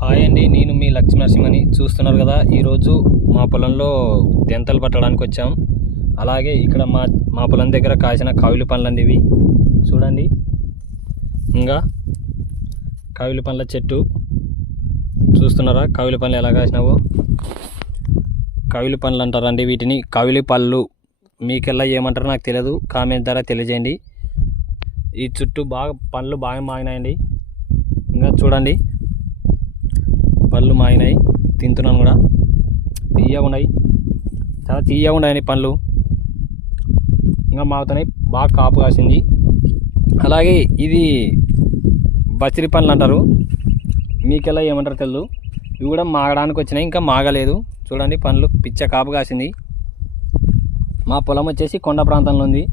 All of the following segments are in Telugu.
హాయ్ అండి, నేను మీ లక్ష్మీ నరసింహని చూస్తున్నారు కదా. ఈరోజు మా పొలంలో దెంతలు పట్టడానికి వచ్చాం. అలాగే ఇక్కడ మా పొలం దగ్గర కాసిన కావిలి పండ్లు అండి ఇవి చూడండి. ఇంకా కావిలి పండ్ల చెట్టు చూస్తున్నారా, కావిలి పండ్లు ఎలా కాసినావో. కావిలి పండ్లు అంటారండి వీటిని, కావిలి పళ్ళు. మీకెల్లా ఏమంటారో నాకు తెలియదు, కామెంట్ ద్వారా తెలియజేయండి. ఈ చుట్టూ పండ్లు బాగా మాగినాయండి. ఇంకా చూడండి, పళ్ళు మాగినాయి, తింటున్నాను కూడా. తీయగా ఉన్నాయి, చాలా తీయగా ఉన్నాయని పండ్లు. ఇంకా మాగుతున్నాయి, బాగా కాపు కాసింది. అలాగే ఇది బచిరి పండ్లు అంటారు, మీకెలా ఏమంటారు తెలియదు. ఇవి కూడా మాగడానికి వచ్చినాయి, ఇంకా మాగలేదు. చూడండి పండ్లు పిచ్చ కాపు కాసింది. మా పొలం వచ్చేసి కొండ ప్రాంతంలో ఉంది.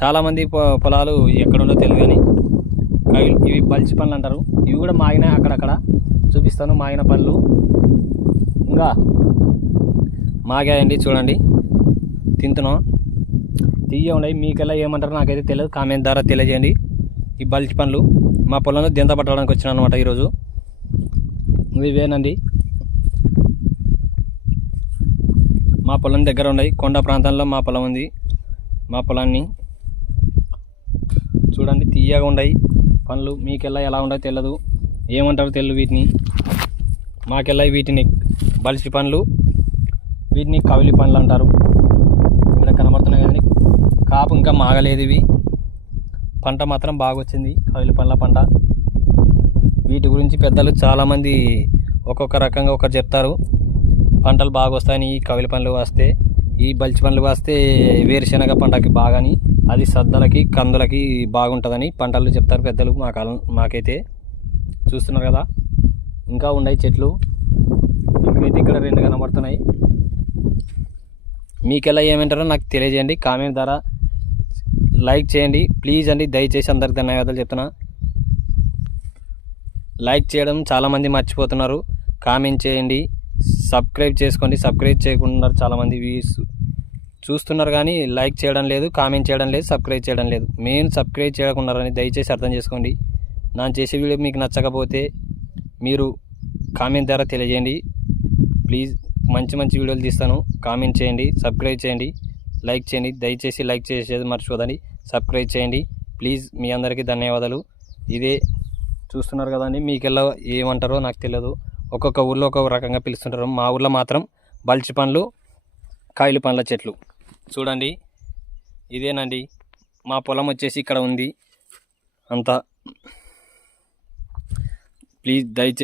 చాలామంది పొలాలు ఎక్కడుందో తెలియదు కానీ ఇవి బలిచి పండ్లు అంటారు. ఇవి కూడా మాగినాయి, అక్కడక్కడ చూపిస్తాను మాగిన పండ్లు. ఇంకా మాగాయండి చూడండి, తింటున్నాం. తీయ ఉన్నాయి, మీకెలా ఏమంటారో నాకైతే తెలియదు, కామెంట్ ద్వారా తెలియజేయండి. ఈ బలిచి పండ్లు మా పొలంలో దెంత పట్టడానికి వచ్చినాను అనమాట ఈరోజు. ఇవేనండి మా పొలం దగ్గర ఉన్నాయి, కొండ ప్రాంతంలో మా పొలం ఉంది. మా పొలాన్ని చూడండి, తీయగా ఉన్నాయి పండ్లు. మీకెల్లా ఎలా ఉండదో తెలియదు, ఏమంటారో తెలియదు వీటిని. మాకెల్లా వీటిని బలిసి పండ్లు, వీటిని కవిలి పండ్లు అంటారు. ఇక్కడ కనబడుతున్నాయి కదండి, కాపు ఇంకా మాగలేదు. ఇవి పంట మాత్రం బాగా వచ్చింది, కవిలి పండ్ల పంట. వీటి గురించి పెద్దలు చాలామంది ఒక్కొక్క రకంగా ఒకరు చెప్తారు. పంటలు బాగా వస్తాయని, ఈ కవిలి పండ్లు వస్తే, ఈ బలిచి పండ్లు వస్తే వేరుశనగ పంటకి బాగాని, అది సద్దలకి కందులకి బాగుంటుందని పంటలు చెప్తారు పెద్దలు. మాకైతే చూస్తున్నారు కదా, ఇంకా ఉన్నాయి చెట్లు. ఇక్కడైతే ఇక్కడ 2 కనబడుతున్నాయి. మీకెలా ఏమంటారో నాకు తెలియజేయండి, కామెంట్ ద్వారా లైక్ చేయండి ప్లీజ్ అండి. దయచేసి అందరికి ధన్యవాదాలు చెప్తున్నా. లైక్ చేయడం చాలామంది మర్చిపోతున్నారు, కామెంట్ చేయండి, సబ్స్క్రైబ్ చేసుకోండి. సబ్స్క్రైబ్ చేయకుండా చాలామంది వ్యూస్ చూస్తున్నారు కానీ లైక్ చేయడం లేదు, కామెంట్ చేయడం లేదు, సబ్స్క్రైబ్ చేయడం లేదు. మెయిన్ సబ్స్క్రైబ్ చేయకున్నారని దయచేసి అర్థం చేసుకోండి. నేను చేసే వీడియో మీకు నచ్చకపోతే మీరు కామెంట్ ద్వారా తెలియజేయండి ప్లీజ్. మంచి మంచి వీడియోలు తీస్తాను, కామెంట్ చేయండి, సబ్స్క్రైబ్ చేయండి, లైక్ చేయండి. దయచేసి లైక్ చేసేది మర్చిపోదండి, సబ్స్క్రైబ్ చేయండి ప్లీజ్. మీ అందరికీ ధన్యవాదాలు. ఇదే చూస్తున్నారు కదండి, మీకెలా ఏమంటారో నాకు తెలియదు, ఒక్కొక్క ఊళ్ళో ఒక్కొక్క రకంగా పిలుస్తుంటారు. మా ఊళ్ళో మాత్రం బలిచి పండ్లు, కాయలు పండ్ల చెట్లు చూడండి. ఇదేనండి మా పొలం వచ్చేసి ఇక్కడ ఉంది అంతా. ప్లీజ్ దయచేసి